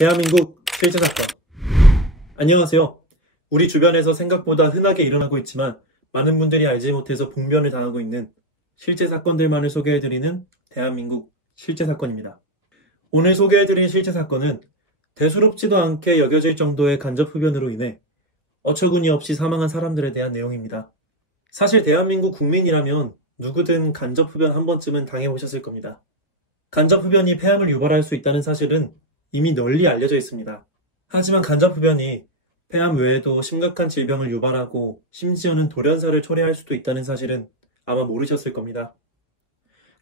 대한민국 실제 사건. 안녕하세요. 우리 주변에서 생각보다 흔하게 일어나고 있지만 많은 분들이 알지 못해서 봉변을 당하고 있는 실제 사건들만을 소개해드리는 대한민국 실제 사건입니다. 오늘 소개해드릴 실제 사건은 대수롭지도 않게 여겨질 정도의 간접 흡연으로 인해 어처구니 없이 사망한 사람들에 대한 내용입니다. 사실 대한민국 국민이라면 누구든 간접 흡연 한 번쯤은 당해보셨을 겁니다. 간접 흡연이 폐암을 유발할 수 있다는 사실은 이미 널리 알려져 있습니다. 하지만 간접 흡연이 폐암 외에도 심각한 질병을 유발하고 심지어는 돌연사를 초래할 수도 있다는 사실은 아마 모르셨을 겁니다.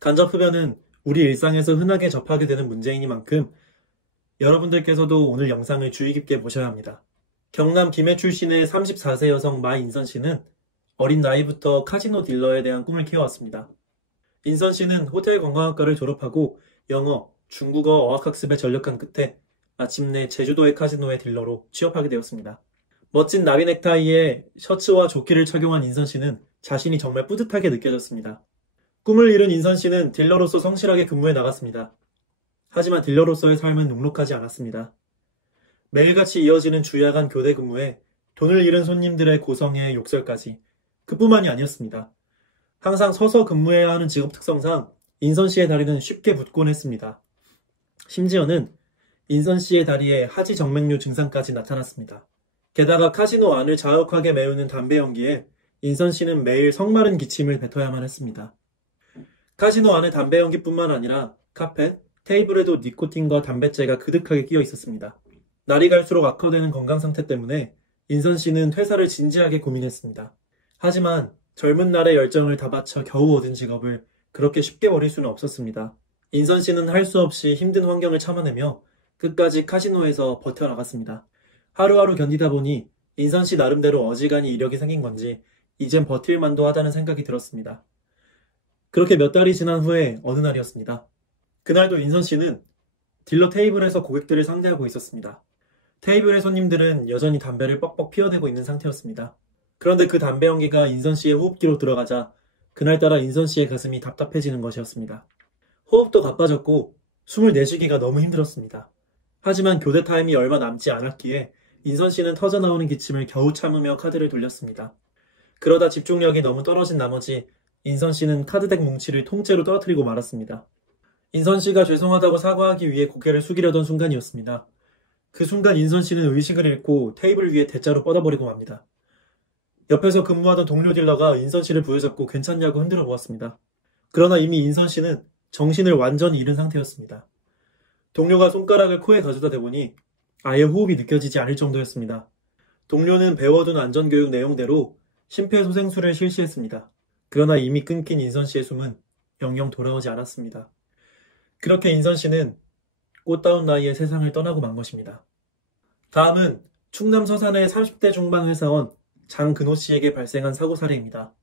간접 흡연은 우리 일상에서 흔하게 접하게 되는 문제이니만큼 여러분들께서도 오늘 영상을 주의 깊게 보셔야 합니다. 경남 김해 출신의 34세 여성 마인선 씨는 어린 나이부터 카지노 딜러에 대한 꿈을 키워왔습니다. 인선 씨는 호텔 관광학과를 졸업하고 영어, 중국어 어학학습에 전력한 끝에 마침내 제주도의 카지노의 딜러로 취업하게 되었습니다. 멋진 나비 넥타이에 셔츠와 조끼를 착용한 인선 씨는 자신이 정말 뿌듯하게 느껴졌습니다. 꿈을 이룬 인선 씨는 딜러로서 성실하게 근무해 나갔습니다. 하지만 딜러로서의 삶은 녹록하지 않았습니다. 매일같이 이어지는 주야간 교대 근무에 돈을 잃은 손님들의 고성의 욕설까지 그뿐만이 아니었습니다. 항상 서서 근무해야 하는 직업 특성상 인선 씨의 다리는 쉽게 붓곤 했습니다. 심지어는 인선 씨의 다리에 하지 정맥류 증상까지 나타났습니다. 게다가 카지노 안을 자욱하게 메우는 담배 연기에 인선 씨는 매일 성마른 기침을 뱉어야만 했습니다. 카지노 안의 담배 연기뿐만 아니라 카펫, 테이블에도 니코틴과 담뱃재가 그득하게 끼어 있었습니다. 날이 갈수록 악화되는 건강 상태 때문에 인선 씨는 퇴사를 진지하게 고민했습니다. 하지만 젊은 날의 열정을 다 바쳐 겨우 얻은 직업을 그렇게 쉽게 버릴 수는 없었습니다. 인선 씨는 할 수 없이 힘든 환경을 참아내며 끝까지 카지노에서 버텨나갔습니다. 하루하루 견디다 보니 인선 씨 나름대로 어지간히 이력이 생긴 건지 이젠 버틸만도 하다는 생각이 들었습니다. 그렇게 몇 달이 지난 후에 어느 날이었습니다. 그날도 인선 씨는 딜러 테이블에서 고객들을 상대하고 있었습니다. 테이블의 손님들은 여전히 담배를 뻑뻑 피워대고 있는 상태였습니다. 그런데 그 담배 연기가 인선 씨의 호흡기로 들어가자 그날따라 인선 씨의 가슴이 답답해지는 것이었습니다. 호흡도 가빠졌고 숨을 내쉬기가 너무 힘들었습니다. 하지만 교대 타임이 얼마 남지 않았기에 인선 씨는 터져나오는 기침을 겨우 참으며 카드를 돌렸습니다. 그러다 집중력이 너무 떨어진 나머지 인선 씨는 카드덱 뭉치를 통째로 떨어뜨리고 말았습니다. 인선 씨가 죄송하다고 사과하기 위해 고개를 숙이려던 순간이었습니다. 그 순간 인선 씨는 의식을 잃고 테이블 위에 대자로 뻗어버리고 맙니다. 옆에서 근무하던 동료 딜러가 인선 씨를 부여잡고 괜찮냐고 흔들어 보았습니다. 그러나 이미 인선 씨는 정신을 완전히 잃은 상태였습니다. 동료가 손가락을 코에 가져다 대보니 아예 호흡이 느껴지지 않을 정도였습니다. 동료는 배워둔 안전교육 내용대로 심폐소생술을 실시했습니다. 그러나 이미 끊긴 인선 씨의 숨은 영영 돌아오지 않았습니다. 그렇게 인선 씨는 꽃다운 나이에 세상을 떠나고 만 것입니다. 다음은 충남 서산의 30대 중반 회사원 장근호 씨에게 발생한 사고사례입니다.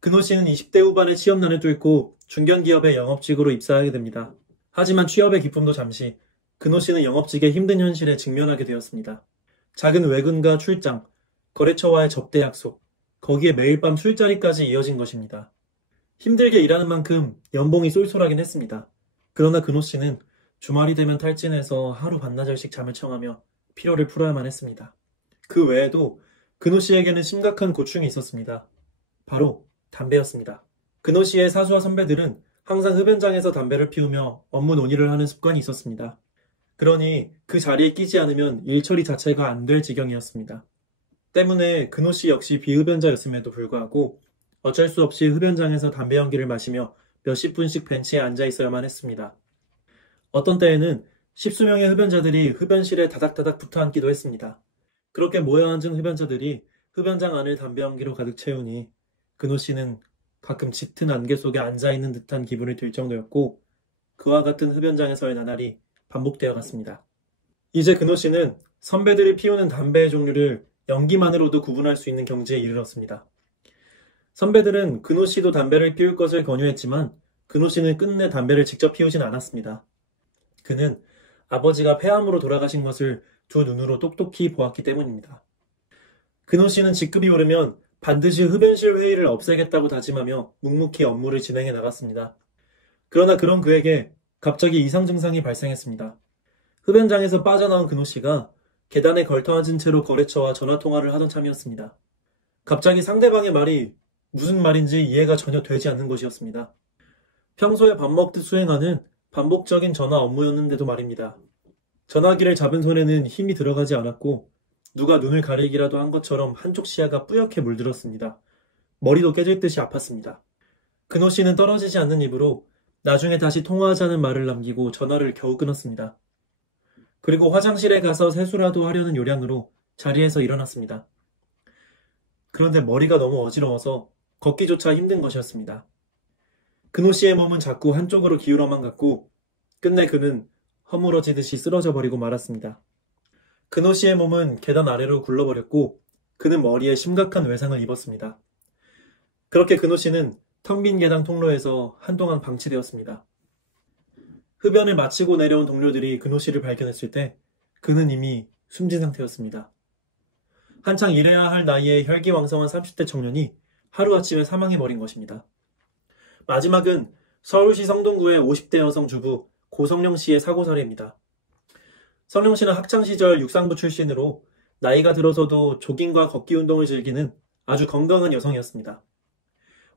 근호 씨는 20대 후반의 취업난을 뚫고 중견기업의 영업직으로 입사하게 됩니다. 하지만 취업의 기쁨도 잠시 근호 씨는 영업직의 힘든 현실에 직면하게 되었습니다. 작은 외근과 출장, 거래처와의 접대 약속, 거기에 매일 밤 술자리까지 이어진 것입니다. 힘들게 일하는 만큼 연봉이 쏠쏠하긴 했습니다. 그러나 근호 씨는 주말이 되면 탈진해서 하루 반나절씩 잠을 청하며 피로를 풀어야만 했습니다. 그 외에도 근호 씨에게는 심각한 고충이 있었습니다. 바로 담배였습니다. 근호 씨의 사수와 선배들은 항상 흡연장에서 담배를 피우며 업무 논의를 하는 습관이 있었습니다. 그러니 그 자리에 끼지 않으면 일 처리 자체가 안 될 지경이었습니다. 때문에 근호 씨 역시 비흡연자였음에도 불구하고 어쩔 수 없이 흡연장에서 담배 연기를 마시며 몇십 분씩 벤치에 앉아 있어야만 했습니다. 어떤 때에는 십수명의 흡연자들이 흡연실에 다닥다닥 붙어 앉기도 했습니다. 그렇게 모여 앉은 흡연자들이 흡연장 안을 담배 연기로 가득 채우니 근호 씨는 가끔 짙은 안개 속에 앉아있는 듯한 기분이 들 정도였고 그와 같은 흡연장에서의 나날이 반복되어 갔습니다. 이제 근호 씨는 선배들이 피우는 담배의 종류를 연기만으로도 구분할 수 있는 경지에 이르렀습니다. 선배들은 근호 씨도 담배를 피울 것을 권유했지만 근호 씨는 끝내 담배를 직접 피우진 않았습니다. 그는 아버지가 폐암으로 돌아가신 것을 두 눈으로 똑똑히 보았기 때문입니다. 근호 씨는 직급이 오르면 반드시 흡연실 회의를 없애겠다고 다짐하며 묵묵히 업무를 진행해 나갔습니다. 그러나 그런 그에게 갑자기 이상 증상이 발생했습니다. 흡연장에서 빠져나온 근호 씨가 계단에 걸터앉은 채로 거래처와 전화통화를 하던 참이었습니다. 갑자기 상대방의 말이 무슨 말인지 이해가 전혀 되지 않는 것이었습니다. 평소에 밥 먹듯 수행하는 반복적인 전화 업무였는데도 말입니다. 전화기를 잡은 손에는 힘이 들어가지 않았고 누가 눈을 가리기라도 한 것처럼 한쪽 시야가 뿌옇게 물들었습니다. 머리도 깨질 듯이 아팠습니다. 근호 씨는 떨어지지 않는 입으로 나중에 다시 통화하자는 말을 남기고 전화를 겨우 끊었습니다. 그리고 화장실에 가서 세수라도 하려는 요량으로 자리에서 일어났습니다. 그런데 머리가 너무 어지러워서 걷기조차 힘든 것이었습니다. 근호 씨의 몸은 자꾸 한쪽으로 기울어만 갔고 끝내 그는 허물어지듯이 쓰러져 버리고 말았습니다. 근호 씨의 몸은 계단 아래로 굴러버렸고 그는 머리에 심각한 외상을 입었습니다. 그렇게 근호 씨는 텅 빈 계단 통로에서 한동안 방치되었습니다. 흡연을 마치고 내려온 동료들이 근호 씨를 발견했을 때 그는 이미 숨진 상태였습니다. 한창 일해야 할 나이에 혈기왕성한 30대 청년이 하루아침에 사망해버린 것입니다. 마지막은 서울시 성동구의 50대 여성 주부 고성령 씨의 사고 사례입니다. 성령 씨는 학창시절 육상부 출신으로 나이가 들어서도 조깅과 걷기 운동을 즐기는 아주 건강한 여성이었습니다.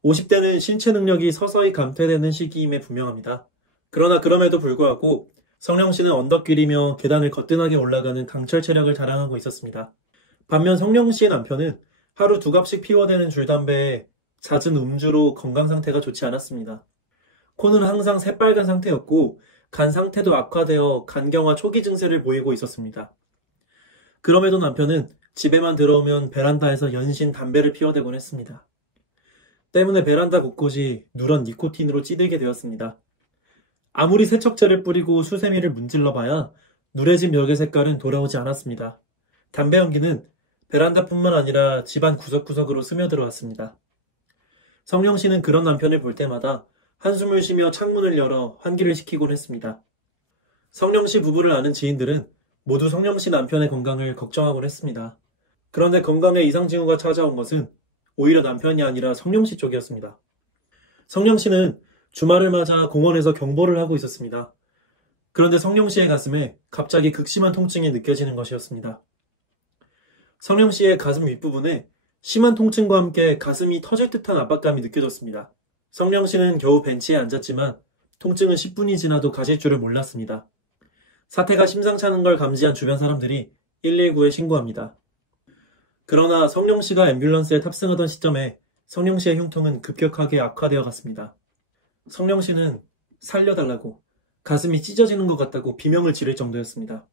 50대는 신체 능력이 서서히 감퇴되는 시기임에 분명합니다. 그러나 그럼에도 불구하고 성령 씨는 언덕길이며 계단을 거뜬하게 올라가는 강철 체력을 자랑하고 있었습니다. 반면 성령 씨의 남편은 하루 2갑씩 피워대는 줄담배에 잦은 음주로 건강 상태가 좋지 않았습니다. 코는 항상 새빨간 상태였고 간 상태도 악화되어 간경화 초기 증세를 보이고 있었습니다. 그럼에도 남편은 집에만 들어오면 베란다에서 연신 담배를 피워대곤 했습니다. 때문에 베란다 곳곳이 누런 니코틴으로 찌들게 되었습니다. 아무리 세척제를 뿌리고 수세미를 문질러봐야 누래진 벽의 색깔은 돌아오지 않았습니다. 담배 연기는 베란다뿐만 아니라 집안 구석구석으로 스며들어왔습니다. 성령 씨는 그런 남편을 볼 때마다 한숨을 쉬며 창문을 열어 환기를 시키곤 했습니다. 성령 씨 부부를 아는 지인들은 모두 성령 씨 남편의 건강을 걱정하곤 했습니다. 그런데 건강에 이상 징후가 찾아온 것은 오히려 남편이 아니라 성령 씨 쪽이었습니다. 성령 씨는 주말을 맞아 공원에서 경보를 하고 있었습니다. 그런데 성령 씨의 가슴에 갑자기 극심한 통증이 느껴지는 것이었습니다. 성령 씨의 가슴 윗부분에 심한 통증과 함께 가슴이 터질 듯한 압박감이 느껴졌습니다. 성령 씨는 겨우 벤치에 앉았지만 통증은 10분이 지나도 가실 줄을 몰랐습니다. 사태가 심상치 않은 걸 감지한 주변 사람들이 119에 신고합니다. 그러나 성령 씨가 앰뷸런스에 탑승하던 시점에 성령 씨의 흉통은 급격하게 악화되어 갔습니다. 성령 씨는 살려달라고, 가슴이 찢어지는 것 같다고 비명을 지를 정도였습니다.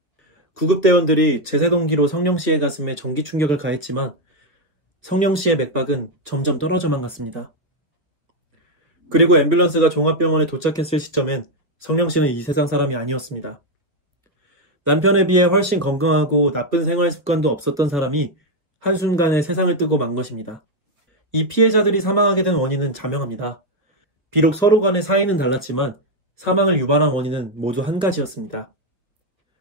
구급대원들이 제세동기로 성령 씨의 가슴에 전기 충격을 가했지만 성령 씨의 맥박은 점점 떨어져만 갔습니다. 그리고 앰뷸런스가 종합병원에 도착했을 시점엔 성령 씨는 이 세상 사람이 아니었습니다. 남편에 비해 훨씬 건강하고 나쁜 생활 습관도 없었던 사람이 한순간에 세상을 뜨고 만 것입니다. 이 피해자들이 사망하게 된 원인은 자명합니다. 비록 서로 간의 사이는 달랐지만 사망을 유발한 원인은 모두 한 가지였습니다.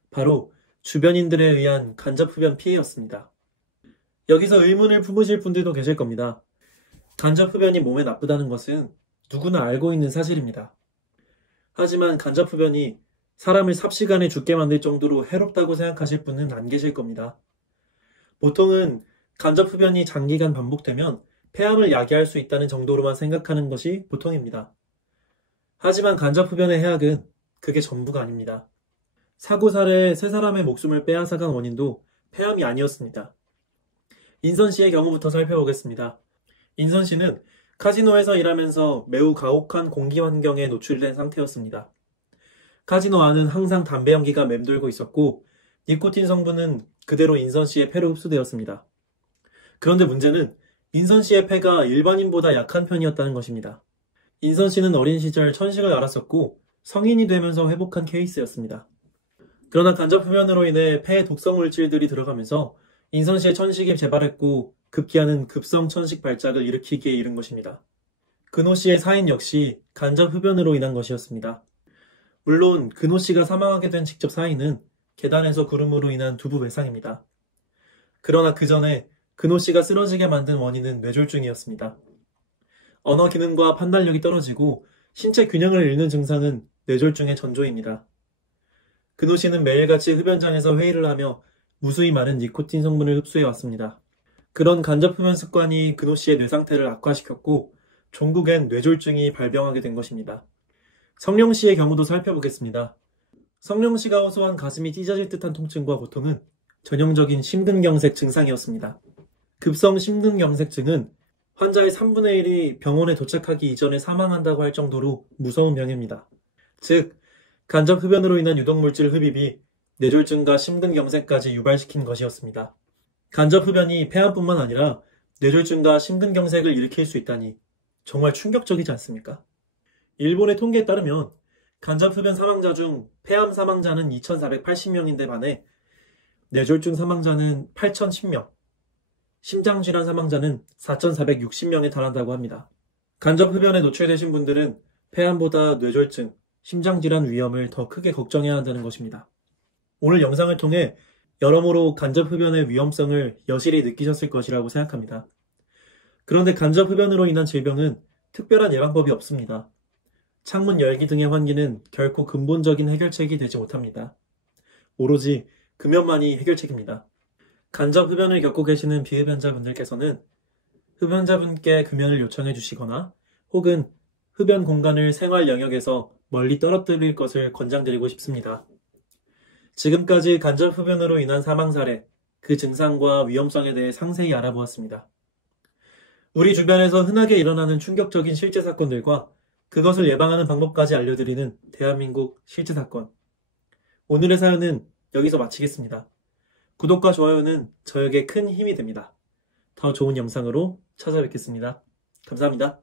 바로 주변인들에 의한 간접흡연 피해였습니다. 여기서 의문을 품으실 분들도 계실 겁니다. 간접흡연이 몸에 나쁘다는 것은 누구나 알고 있는 사실입니다. 하지만 간접흡연이 사람을 삽시간에 죽게 만들 정도로 해롭다고 생각하실 분은 안 계실 겁니다. 보통은 간접흡연이 장기간 반복되면 폐암을 야기할 수 있다는 정도로만 생각하는 것이 보통입니다. 하지만 간접흡연의 해악은 그게 전부가 아닙니다. 사고 사례에 3사람의 목숨을 빼앗아간 원인도 폐암이 아니었습니다. 인선 씨의 경우부터 살펴보겠습니다. 인선 씨는 카지노에서 일하면서 매우 가혹한 공기 환경에 노출된 상태였습니다. 카지노 안은 항상 담배 연기가 맴돌고 있었고 니코틴 성분은 그대로 인선 씨의 폐로 흡수되었습니다. 그런데 문제는 인선 씨의 폐가 일반인보다 약한 편이었다는 것입니다. 인선 씨는 어린 시절 천식을 앓았었고 성인이 되면서 회복한 케이스였습니다. 그러나 간접흡연으로 인해 폐에 독성 물질들이 들어가면서 인선 씨의 천식이 재발했고 급기야는 급성 천식 발작을 일으키기에 이른 것입니다. 근호 씨의 사인 역시 간접흡연으로 인한 것이었습니다. 물론 근호 씨가 사망하게 된 직접 사인은 계단에서 구름으로 인한 두부 외상입니다. 그러나 그 전에 근호 씨가 쓰러지게 만든 원인은 뇌졸중이었습니다. 언어 기능과 판단력이 떨어지고 신체 균형을 잃는 증상은 뇌졸중의 전조입니다. 근호 씨는 매일같이 흡연장에서 회의를 하며 무수히 많은 니코틴 성분을 흡수해 왔습니다. 그런 간접 흡연 습관이 근호 씨의 뇌 상태를 악화시켰고 종국엔 뇌졸중이 발병하게 된 것입니다. 성룡 씨의 경우도 살펴보겠습니다. 성룡 씨가 호소한 가슴이 찢어질 듯한 통증과 고통은 전형적인 심근경색 증상이었습니다. 급성 심근경색증은 환자의 3분의 1이 병원에 도착하기 이전에 사망한다고 할 정도로 무서운 병입니다. 즉, 간접 흡연으로 인한 유독물질 흡입이 뇌졸중과 심근경색까지 유발시킨 것이었습니다. 간접 흡연이 폐암뿐만 아니라 뇌졸중과 심근경색을 일으킬 수 있다니 정말 충격적이지 않습니까? 일본의 통계에 따르면 간접 흡연 사망자 중 폐암 사망자는 2,480명인데 반해 뇌졸중 사망자는 8,010명, 심장질환 사망자는 4,460명에 달한다고 합니다. 간접 흡연에 노출되신 분들은 폐암보다 뇌졸중, 심장질환 위험을 더 크게 걱정해야 한다는 것입니다. 오늘 영상을 통해 여러모로 간접 흡연의 위험성을 여실히 느끼셨을 것이라고 생각합니다. 그런데 간접 흡연으로 인한 질병은 특별한 예방법이 없습니다. 창문 열기 등의 환기는 결코 근본적인 해결책이 되지 못합니다. 오로지 금연만이 해결책입니다. 간접 흡연을 겪고 계시는 비흡연자분들께서는 흡연자분께 금연을 요청해 주시거나 혹은 흡연 공간을 생활 영역에서 멀리 떨어뜨릴 것을 권장드리고 싶습니다. 지금까지 간접 흡연으로 인한 사망 사례, 그 증상과 위험성에 대해 상세히 알아보았습니다. 우리 주변에서 흔하게 일어나는 충격적인 실제 사건들과 그것을 예방하는 방법까지 알려드리는 대한민국 실제 사건. 오늘의 사연은 여기서 마치겠습니다. 구독과 좋아요는 저에게 큰 힘이 됩니다. 더 좋은 영상으로 찾아뵙겠습니다. 감사합니다.